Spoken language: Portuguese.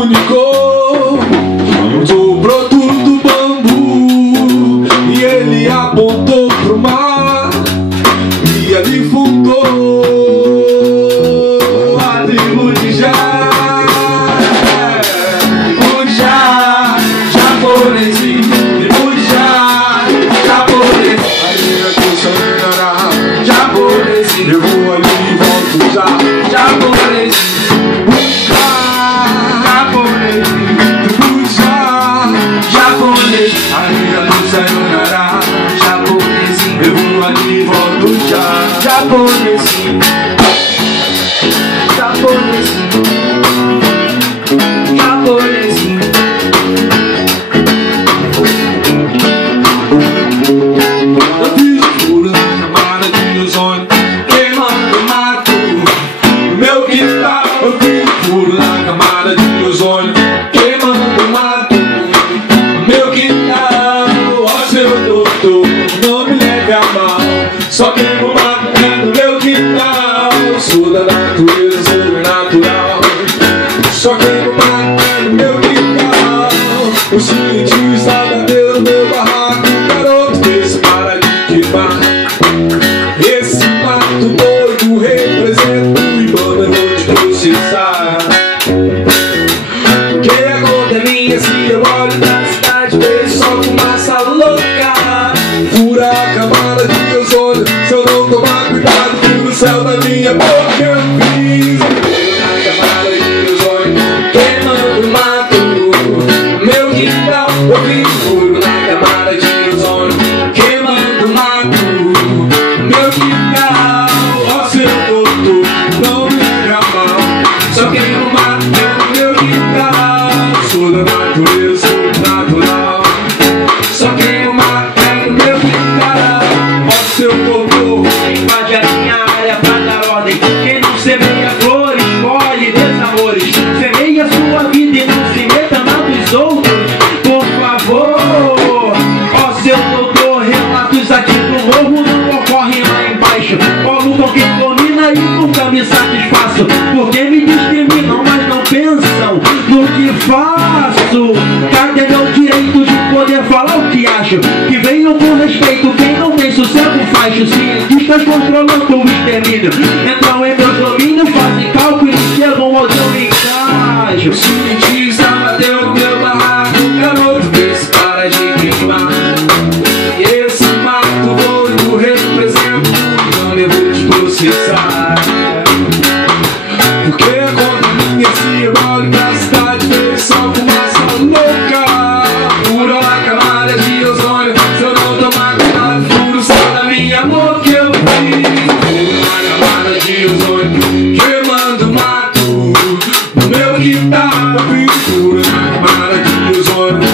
comunicou o broto do bambu e ele apontou pro mar e ali fundou a tribo de Já. Japonezin, tribo de Já, Japonezin. Aí a coisa melhorar, Japonezin. Eu vou ali e volto já, Japonezin. Aí a luz sayonara, Japonezin. Eu vou ali e volto já, Japonezin. Japonezin, Japonezin. Eu fiz um furo na camada de ozônio, queimando o mato no meu quintal. Eu fiz um furo na camada de ozônio, queimando o mato no meu quintal. Ó seu doutor, não me leve a mal, só queimo mato no meu quintal. Sou da natureza, sobrenatural, só queimo mato no meu quintal. O cientista bateu no meu barraco, garoto, esse para de queimar. Esse mato doido representa o Ibama, eu vou te processar. Porque a conta é minha, se eu olho da cidade, vejo só fumaça louca. Fura a camada de ozônio, se eu não tomar cuidado, fura o céu da minha boca. Eu fiz na camada de ozônio, queimando o mato no meu quintal. Eu fiz furo na camada de ozônio, queimando o mato no meu quintal. Ó seu doutor, não me leve a mal, só queimo o mato no meu quintal. Sou da natureza, sobrenatural, só queimo o mato no meu quintal. Ó seu doutor, invade a minha área pra dar ordem. Quem não semeia flores, colhe desamores. Semeia sua vida e não se meta na dos outros, por favor. Ó seu doutor, relatos aqui do morro não ocorrem lá embaixo. Colo com quem domina e nunca me satisfaço, porque me discriminam, mas não pensam no que faço. Cadê meu direito de poder falar o que acho? Que venham com respeito, quem não tem sossego faz. Os cientistas controlando o extermínio entram em meus domínios, fazem cálculo e chegam ao seu encaixo. o cientista bateu no meu barraco, garoto, vê se para de queimar. E esse mato doido representa o Ibama, eu vou te processar. Porque a conta é minha, se eu olho pra cidade, vejo só fumaça louca. Furo a camada de ozônio, se eu não tomar cuidado, furo o céu da minha boca. Eu fiz furo na camada de ozônio, queimando mato no meu quintal. Eu fiz furo na camada de ozônio,